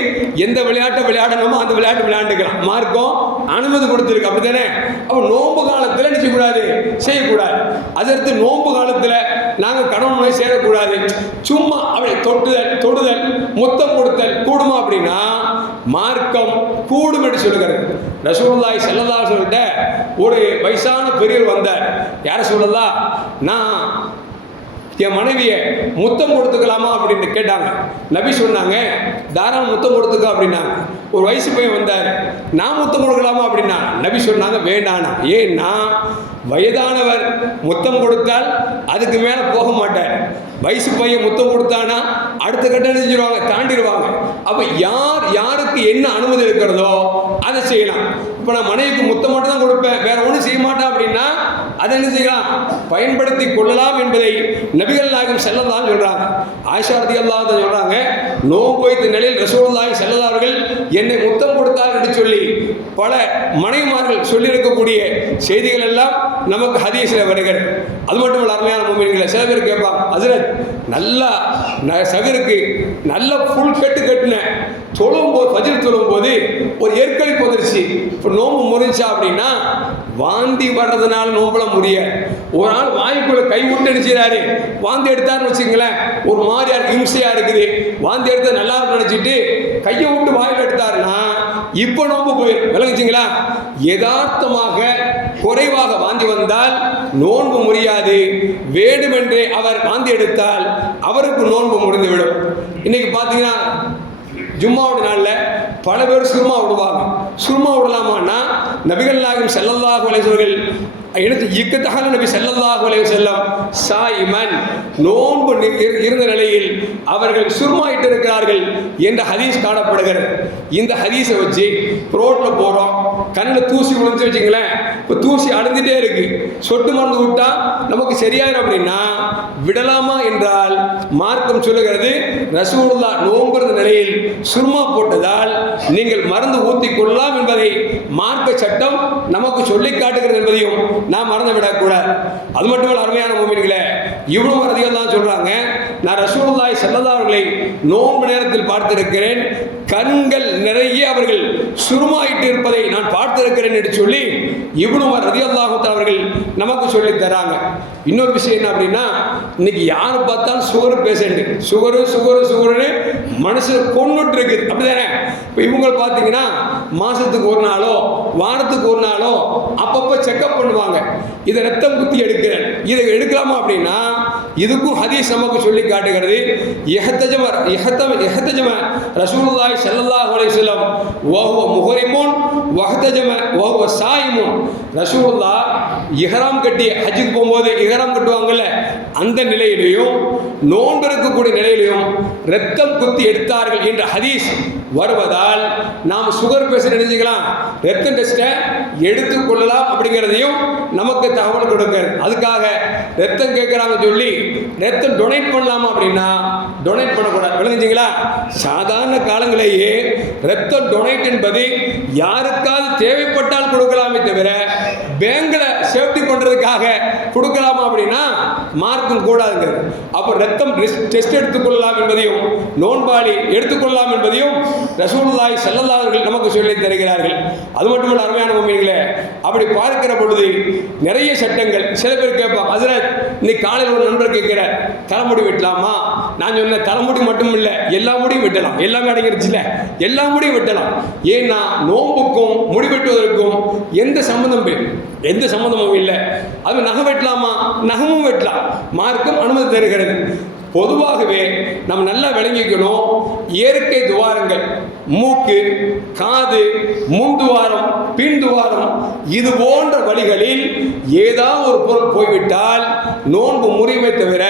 எந்த விளையாட்டை விளையாடணுமோ அந்த விளையாட்டு விளையாண்டுக்கலாம். மார்க்கம் அனுமதி கொடுத்துருக்கு, அப்படித்தானே? அப்போ நோன்பு காலத்தில் நிச்சயக்கூடாது, செய்யக்கூடாது. அதற்கு நோன்பு காலத்தில் நாங்கள் கணவன் மனைவி சேரக்கூடாது. சும்மா அப்படி தொடுதல் முத்தம் கொடுத்தல் கூடுமா அப்படின்னா மார்க்கம் கூடும் என்று சொல்லுகிறது. ரசூலுல்லாஹி ஸல்லல்லாஹு அலைஹி வஸல்லம் ஒரு வயசான பெரியவர் வந்தார். யார சொல்லலாம், நான் என் மனைவியை முத்தம் கொடுத்துக்கலாமா அப்படின்னு கேட்டாங்க. நபி சொன்னாங்க, தாராளம் முத்தம் கொடுத்துக்க அப்படின்னாங்க. ஒரு வயசு பையன் வந்தார், நான் முத்தம் கொடுக்கலாமா அப்படின்னா நபி சொன்னாங்க வேண்டானா. ஏன்னா வயதானவர் முத்தம் கொடுத்தால் அதுக்கு மேலே போக மாட்டார். வயசு பையன் முத்தம் கொடுத்தானா அடுத்த கட்டம் செஞ்சிருவாங்க, தாண்டிடுவாங்க. அப்போ யாருக்கு என்ன அனுமதி இருக்கிறதோ அதை செய்யலாம். இப்போ நான் மனைவிக்கு முத்தம் மட்டும் தான் கொடுப்பேன், வேற ஒன்றும் செய்ய மாட்டேன் அப்படின்னா அதை என்ன செய்யலாம், பயன்படுத்தி கொள்ளலாம் என்பதை நபிகள் நாயகம் ஸல்லல்லாஹு அலைஹி சொல்றாங்க. ஆயிஷா ரலியல்லாஹு அன்ஹா சொல்றாங்க, நோன்பு வைத்த நிலையில் ரசூலுல்லாஹி ஸல்லல்லாஹு அலைஹி அவர்கள் என்னை முத்தம் கொடுத்தார் என்று சொல்லி பல மனைவிமார்கள் சொல்லியிருக்கக்கூடிய செய்திகள் எல்லாம் நமக்கு ஹதீஸில் வருகிறது. அது மட்டும் இல்லை அருமையான முஃமின்களே, சில பேர் கேட்பாங்க, ஹஸ்ரத் நல்லா சகருக்கு நல்ல ஃபுல் கட்டுன தொழும்போது ஃபஜ்ர் தொழும்போது ஒரு ஏற்கழிப்பு வந்துருச்சு, இப்போ நோன்பு முறிஞ்சா அப்படின்னா வாந்தி வர்றதுனால நோம்புல முடியாது. ஒரு நாள் வாய்க்குள்ள கை விட்டு அடிச்சுறாரு, வாந்தி எடுத்தாருன்னு வச்சுங்களேன், ஒரு மாதிரியா இருக்கு, இம்சையா இருக்குது, வாந்தி எடுத்து நல்லா இருக்கும் நினைச்சிட்டு கையை விட்டு வாயில் எடுத்தாருன்னா இப்போ நோம்பு போயிடும். விளங்குச்சிங்களா? யதார்த்தமாக குறைவாக வாந்தி வந்தால் நோன்பு முறியாது. வேண்டுமென்றே அவர் வாந்தி எடுத்தால் அவருக்கு நோன்பு முடிந்துவிடும். இன்னைக்கு பார்த்தீங்கன்னா ஜும்மாவுடைய நாளில் பல பேர் சுருமா விடுவாங்க. சுருமா விடலாமான்னா நபிகள் நாயகம் ஸல்லல்லாஹு அலைஹி அவர்கள் எனக்கு இக்கத்தகால நபி ஸல்லல்லாஹு அலைஹி வஸல்லம் சாயிமன் நோன்பு இருந்த நிலையில் அவர்கள் சுருமாயிட்டு இருக்கிறார்கள் என்ற ஹதீஸ் காணப்படுகிறது. இந்த ஹதீஸை வச்சு ரோட்டில் போகிறோம், கண்ணில் தூசி விழுந்து வச்சுங்களேன், இப்போ தூசி அடைஞ்சிட்டே இருக்கு, சொட்டு மருந்து விட்டா நமக்கு சரியாயிரும் அப்படின்னா விடலாமா என்றால் மார்க்கம் சொல்லுகிறது, ரசூலுல்லாஹ் நோன்பு இருந்த நிலையில் சுருமா போட்டதால் நீங்கள் மருந்து ஊற்றிக் கொள்ளலாம் என்பதை மார்க்க சட்டம் நமக்கு சொல்லி காட்டுகிறது என்பதையும் நாம் மறந்து விடக்கூடாது. அது மட்டுமல்ல அருமையான முஃமின்களே, இப்னு உமர் ரலியல்லாஹு அன்ஹு சொல்றாங்க, நான் ரசூலுல்லாஹி ஸல்லல்லாஹு அலைஹி அவர்களை நோன்பு நேரத்தில் பார்த்திருக்கிறேன், கண்கள் நிறைய அவர்கள் சுருமாயிட்டு இருப்பதை நான் பார்த்திருக்கிறேன் என்று சொல்லி இப்னு உமர் ரலியல்லாஹு அன்ஹு அவர்கள் நமக்கு சொல்லி தராங்க. இன்னொரு விஷயம் என்ன அப்படின்னா, இன்னைக்கு யாரு பார்த்தாலும் சுகர் பேஷண்ட், சுகரு மனுஷன் கொண்டுட்டு இருக்குது, அப்படிதானே? இப்போ இவங்க பார்த்தீங்கன்னா மாசத்துக்கு ஒரு நாளோ வாரத்துக்கு ஒரு நாளோ அப்பப்போ செக்அப் பண்ணுவாங்க. இதை ரத்தம் குத்தி எடுக்கிறேன், இதை எடுக்கலாமா அப்படின்னா இதுக்கும் ஹதீஸ் நமக்கு சொல்லி காட்டுகிறது. இஹ்தஜம ரசூலுல்லாஹி ஸல்லல்லாஹு அலைஹி வஸல்லம் வஹுவ முஹரிமுன் வஹ்தஜம வஹுவ சாயிமுன். ரசூலுல்லாஹ் இஹ்ராம் கட்டி ஹஜ்ஜுக்கு போகும்போது இஹ்ராம் கட்டுவாங்கல்ல, அந்த நிலையிலையும் நோன்பு இருக்கக்கூடிய நிலையிலையும் ரத்தம் குத்தி எடுத்தார்கள் என்ற ஹதீஸ் வருவதால் நாம் சுகர் பேஷண்ட் நினைச்சுக்கலாம், ரத்தம் டெஸ்ட்டை எடுத்துக்கொள்ளலாம் அப்படிங்கிறதையும் நமக்கு தகவல் கொடுக்கிறது. அதுக்காக ரத்தம் கேட்குறாங்க சொல்லி ரத்தம் டொனேட் பண்ணலாமா அப்படின்னா டொனேட் பண்ணக்கூடாது. விளங்குச்சிங்களா? சாதாரண காலங்களிலேயே ரத்தம் டொனேட் என்பது யாருக்காவது தேவைப்பட்டால் கொடுக்கலாமே தவிர பேங்கில் சேஃப்டி பண்ணுறதுக்காக கொடுக்கலாமா அப்படின்னா மார்க்கும் கூடாதுங்கிறது. அப்போ ரத்தம் டெஸ்ட் எடுத்துக்கொள்ளலாம் என்பதையும் நோன்பாளி எடுத்துக்கொள்ளலாம் என்பதையும் ரசூலுல்லாஹி ஸல்லல்லாஹு அலைஹி வஸல்லம் நமக்கு சொல்லி தருகிறார்கள். அது மட்டுமல்ல அருமையான உண்மைகளே, அப்படி பார்க்கிற பொழுது நிறைய சட்டங்கள். சில பேர் கேட்பாங்க, ஹஜ்ரத் இன்னைக்கு காலையில் ஒரு நண்பர் கேட்கிறார், தலைமுடி வெட்டலாமா? நான் சொன்னேன், தலைமுடி மட்டும் இல்லை, எல்லா முடியும் வெட்டலாம். எல்லாமே அடங்கிருச்சுல, எல்லா முடியும் வெட்டலாம். ஏன்னா நோம்புக்கும் முடி வெட்டுவதற்கும் எந்த சம்பந்தமும் இல்லை. அது நகம் வெட்டலாமா? நகமும் வெட்டலாம். மார்க்கம் அனுமதி தருகிறது. பொதுவாகவே நம்ம நல்லா விளங்கிக்கணும், இயற்கை துவாரங்கள் மூக்கு, காது, முன் துவாரம், பின் துவாரம், இது போன்ற வழிகளில் ஏதாவது ஒரு பொருள் போய்விட்டால் நோன்பு முறிமை தவிர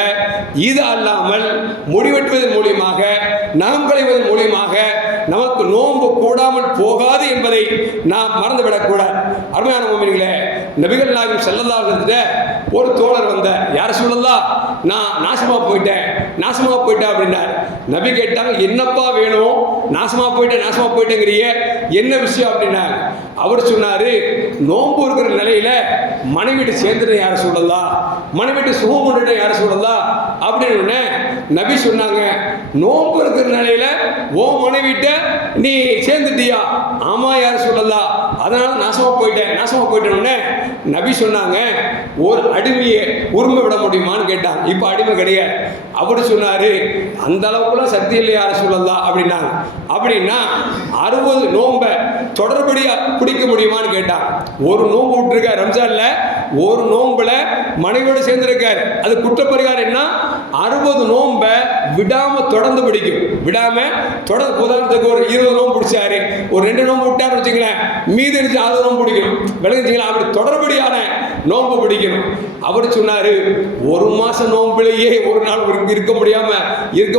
இது அல்லாமல் முடிவெட்டுவதன் மூலியமாக நகம் களைவதன் மூலியமாக நமக்கு நோன்பு கூடாமல் போகாது என்பதை நாம் மறந்துவிடக்கூடாது. அருமையான முஃமினீன்களே, நபிகள் நாயகம் ஸல்லல்லாஹு அலைஹி வஸல்லம் ஒரு தோழர் வந்த, யார் சொல்லலாம், நான் நாசமா போயிட்டேன் அப்படின்னார். நபி கேட்டாங்க, என்னப்பா வேணும்? நாசமா போயிட்டேங்கிறிய, என்ன விஷயம் அப்படின்னாங்க. அவர் சொன்னாரு, நோன்பு இருக்கிற நிலையில மனைவிட்டு சேர்ந்துட்டு யார சொல்லலாம், மனைவிட்டு சுகம் கொண்டுட்டு யார சொல்லலாம் அப்படின்னு நபி சொன்னாங்க, நோன்பு இருக்கிற நிலையில ஓ மனைவிட்ட நீ சேர்ந்துட்டியா? ஆமா யார சொல்லலாம், அதனால நாசமா போயிட்டேன்னு நபி சொன்னாங்க. ஒரு அடிமையை உரிமை விட முடியுமான்னு கேட்டாங்க. இப்ப அடிமை கிடையாது. அப்படி சொன்னாரு, அந்த அளவுக்குலாம் சக்தி இல்லை யார சொல்லலாம் அப்படின்னாங்க. அப்படின்னா 60 நோன்பை தொடர்படியா பிடிக்க முடியுமான்னு கேட்டாங்க. ஒரு நோன்பு விட்டுருக்காரு ரம்ஜான்ல, ஒரு நோன்புல மனைவியோடு சேர்ந்திருக்காரு. அது குற்றப்பரிகாரம் என்ன? 60 நோன்பை விடாம தொடர்ந்து பிடிக்கும். உதாரணத்துக்கு ஒரு 20 நோன்பு பிடிச்சாரு, ஒரு 2 நோன்பு விட்டாரு வச்சுங்களேன், மீது 6 நோன்பு பிடிக்கணும். விளங்குச்சிங்களா? அப்படி தொடர்படியான நோன்பு பிடிக்கணும். அவர் சொன்னாரு, ஒரு மாசம் நோன்புலேயே ஒரு நாள் இருக்க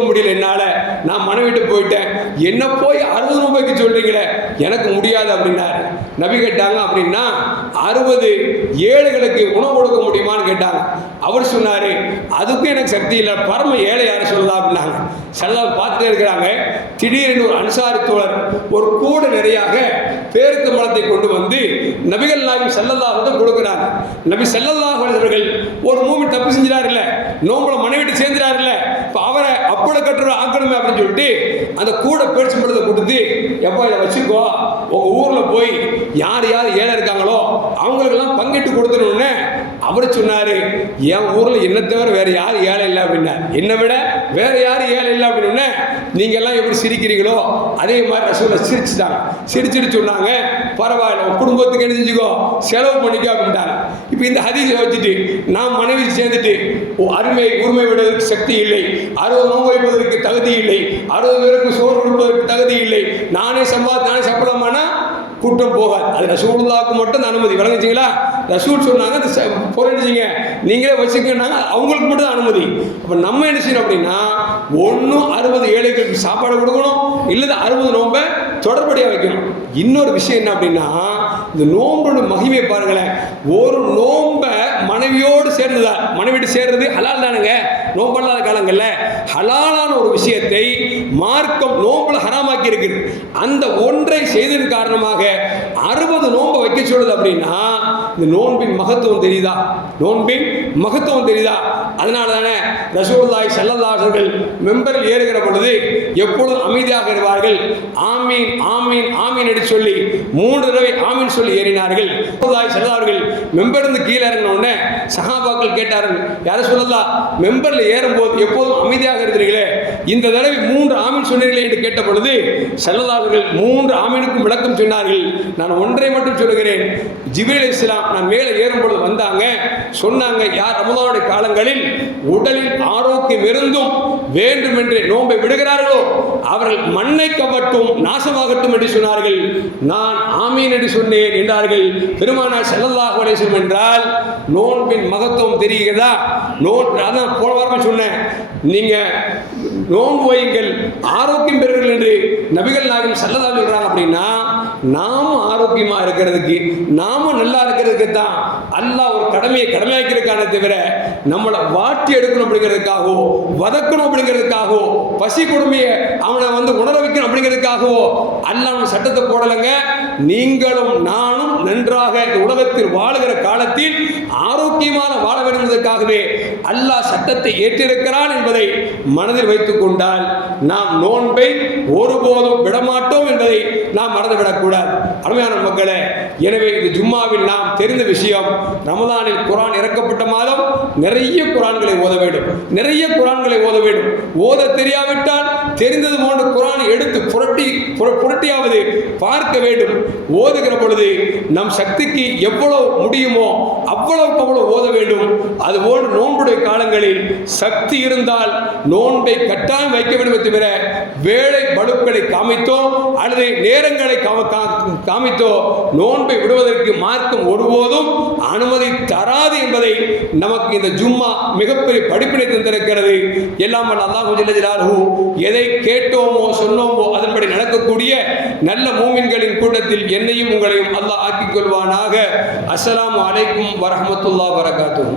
முடியல என்னால, நான் மனைவிட்டு போயிட்டேன், என்ன போய் 60 நோன்பு வைக்க சொல்றீங்களே, எனக்கு முடியாது அப்படின்னாரு. நபி கேட்டாங்க, அப்படின்னா 60 ஏழைகளுக்கு உணவு கொடுக்க முடியுமான்னு கேட்டாங்க. அவர் சொன்னாரு, அதுக்கும் எனக்கு சக்தி இல்லை, பரம ஏழை யாரை சொல்லலாம் அப்படின்னாங்க. செல்லாம் பார்த்துட்டே இருக்கிறாங்க. திடீரென்று ஒரு அன்சாரி தோழர் ஒரு கூட நிறையாக பேருக்கு மரத்தை கொண்டு வந்து நபிகள் நாயகம் ஸல்லல்லாஹு அலைஹி வஸல்லம் கொடுக்கிறாங்க. நபி ஸல்லல்லாஹு அலைஹி வஸல்லம் ஒரு மூமின் தப்பு செஞ்சிடாருல்ல, நோம்புல மனைவிட்டு சேர்ந்துடாருல்ல, இப்போ அவரை அப்பள கட்டுற ஆக்கணுமே அப்படின்னு சொல்லிட்டு அந்த கூட பேச்சு படத்தை கொடுத்து, எப்போ இதை வச்சுக்கோ, உங்க ஊர்ல போய் யார் ஏழை இருக்காங்களோ அவங்களுக்கெல்லாம் பங்கிட்டு கொடுத்துருன்னு அவர் சொன்னாரு. என் ஊர்ல என்ன தவிர வேற யார் ஏழை இல்லை அப்படின்னா, என்னை விட வேற யாரும் ஏழை இல்லை அப்படின்னு நீங்க எல்லாம் எப்படி சிரிக்கிறீங்களோ அதே மாதிரி ரசூலை சிரிச்சுட்டு சொன்னாங்க, பரவாயில்ல உன் குடும்பத்துக்கு என்ன செஞ்சுக்கோ, செலவு பண்ணிக்கோ அப்படின்ட்டாங்க. இப்போ இந்த ஹதீஸை வச்சுட்டு நாம் மனைவி சேர்ந்துட்டு உரிமை விடுவதற்கு சக்தி இல்லை, 60 நோன்பு வைப்பதற்கு தகுதி இல்லை, 60 பேருக்கு சோறு கொடுப்பதற்கு தகுதி இல்லை, நானே சாப்பிடலாமானா கூட்டம் போகாது. அது ரசூலுல்லாஹ்வுக்கு மட்டும் அனுமதி. விளங்குச்சிங்களா? ரசூல் சொன்னாங்க, பொருளிச்சிங்க நீங்களே வச்சுக்கன்னாங்க, அவங்களுக்கு மட்டும் தான் அனுமதி. அப்போ நம்ம என்ன செய்யணும் அப்படின்னா, ஒன்றும் 60 ஏழைகளுக்கு சாப்பாடு கொடுக்கணும், இல்லை 60 நோன்பை தொடர்படியாக வைக்கணும். இன்னொரு விஷயம் என்ன அப்படின்னா, இந்த நோம்போட மகிமையை பாருங்களேன். ஒரு நோன்பை மனைவியோடு சேர்றது ஹலால் தானுங்க. நோம்பல்லாத காலங்கள்ல ஹலாலான ஒரு விஷயத்தை மார்க்கம் நோம்புல ஹராமாக்கி இருக்குது. அந்த ஒன்றை செய்ததன் காரணமாக 60 நோன்பை வைக்க சொல்லுது. அப்படின்னா இந்த நோன்பின் மகத்துவம் தெரியுதா? அதனால தானே ரசூலுல்லாஹி ஸல்லல்லாஹு அலைஹி வஸல்லம் மெம்பரில் ஏறுகிற பொழுது எப்பொழுதும் அமைதியாக இருவார்கள். ஆமீன் ஆமீன் ஆமீன் என்று சொல்லி 3 தடவை ஆமீன் சொல்லி ஏறினார்கள். ரசூலுல்லாஹி ஸல்லல்லாஹு அலைஹி வஸல்லம் மெம்பரிலிருந்து கீழே இறங்கின உடனே சஹாபாக்கள் கேட்டார்கள், யார சொல்லலாம், மெம்பரில் ஏறும்போது எப்போதும் அமைதியாக இருக்கிறீர்களே, இந்த தடவை 3 ஆமீன் சொன்னீர்களே என்று கேட்ட பொழுது ஸல்லல்லாஹு அலைஹி வஸல்லம் 3 ஆமீனுக்கும் விளக்கம் சொன்னார்கள். நான் ஒன்றை மட்டும் சொல்லுகிறேன், ஜிப்ரீல் அலைஹிஸ்ஸலாம் நான் மேலே ஏறும்பொழுது வந்தாங்க, சொன்னாங்க, யார் ரமலானுடைய காலங்களில் உடலில் ஆரோக்கியம் இருந்தும் வேண்டுமென்றே நோன்பை விடுகிறார்களோ அவர்கள் மண்ணை கவட்டும் நாசமாகட்டும் என்று சொன்னார்கள். நான் ஆமீன் என்று சொன்னேன் என்றார்கள் பெருமானார் ஸல்லல்லாஹு அலைஹி வஸல்லம். என்றால் நோன்பின் மகத்துவம் தெரிகிறதா? அதான் போன வாரம் சொன்னேன், நீங்க நோன்பு வையுங்கள் ஆரோக்கியம் பெறுங்கள் என்று நபிகள் நாயகம் ஸல்லல்லாஹு சொல்றாங்க. அப்படின்னா நாம ஆரோக்கியமா இருக்கிறதுக்கு, நாம நல்லா இருக்கிறதுக்கு தான் அல்லாஹ் ஒரு கடமையாக்கிறதுக்கான தவிர நம்மளை வாட்டி எடுக்கணும் அப்படிங்கிறதுக்காகவோ, வதக்கணும் அப்படிங்கிறதுக்காகவோ, பசி கொடுமையை அவனை உணர வைக்கணும் அப்படிங்கிறதுக்காகவோ அல்லாஹ் நம்ம சட்டத்தை போடலைங்க. நீங்களும் நானும் நன்றாக இந்த உலகத்தில் வாழுகிற காலத்தில் ஆரோக்கியமான வாழ வேண்டும் என்பதற்காகவே அல்லாஹ் சட்டத்தை ஏற்றிருக்கிறான் என்பதை மனதில் வைத்துக் கொண்டால் நாம் நோன்பை ஒருபோதும் விடமாட்டோம் என்பதை நாம் மறந்துவிடக்கூடாது. அருமையான மக்களே, எனவே இந்த ஜும்மாவில் நாம் தெரிந்த விஷயம், ரமதானில் குர்ஆன் இறக்கப்பட்ட மாதம். நிறைய குர்ஆன்களை ஓத வேண்டும், நிறைய குர்ஆன்களை ஓத வேண்டும். ஓத தெரியாவிட்டால் தெரிந்தது போன்று குர்ஆனை எடுத்து புரட்டியாவது பார்க்க வேண்டும். ஓதுகிற பொழுது நம் சக்திக்கு எவ்வளவு முடியுமோ அவ்வளவுக்கு அவ்வளவு ஓத வேண்டும். அதுபோன்று நோன்புடைய காலங்களில் சக்தி இருந்தால் நோன்பை கட்டாயம் வைக்க வேண்டும். தவிர வேலை பளுக்களை காமித்தோ அல்லது நேரங்களை காமித்தோ நோன்பை விடுவதற்கு மார்க்கம் ஒருபோதும் அனுமதி தராது என்பதை நமக்கு இந்த ஜும்மா மிகப்பெரிய படிப்பினை தந்திருக்கிறது. எல்லாம் அல்லாஹ் ஜல்ல ஜலாலுஹு எதை கேட்டோமோ சொன்னோமோ அதன்படி நடக்கக்கூடிய நல்ல மூமின்களின் கூட்டத்தில் என்னையும் உங்களையும் அல்லாஹ் ஆக்கிக் கொள்வானாக. அஸ்ஸலாமு அலைக்கும் வரஹ்மத்துல்லாஹி வபரகாத்துஹு.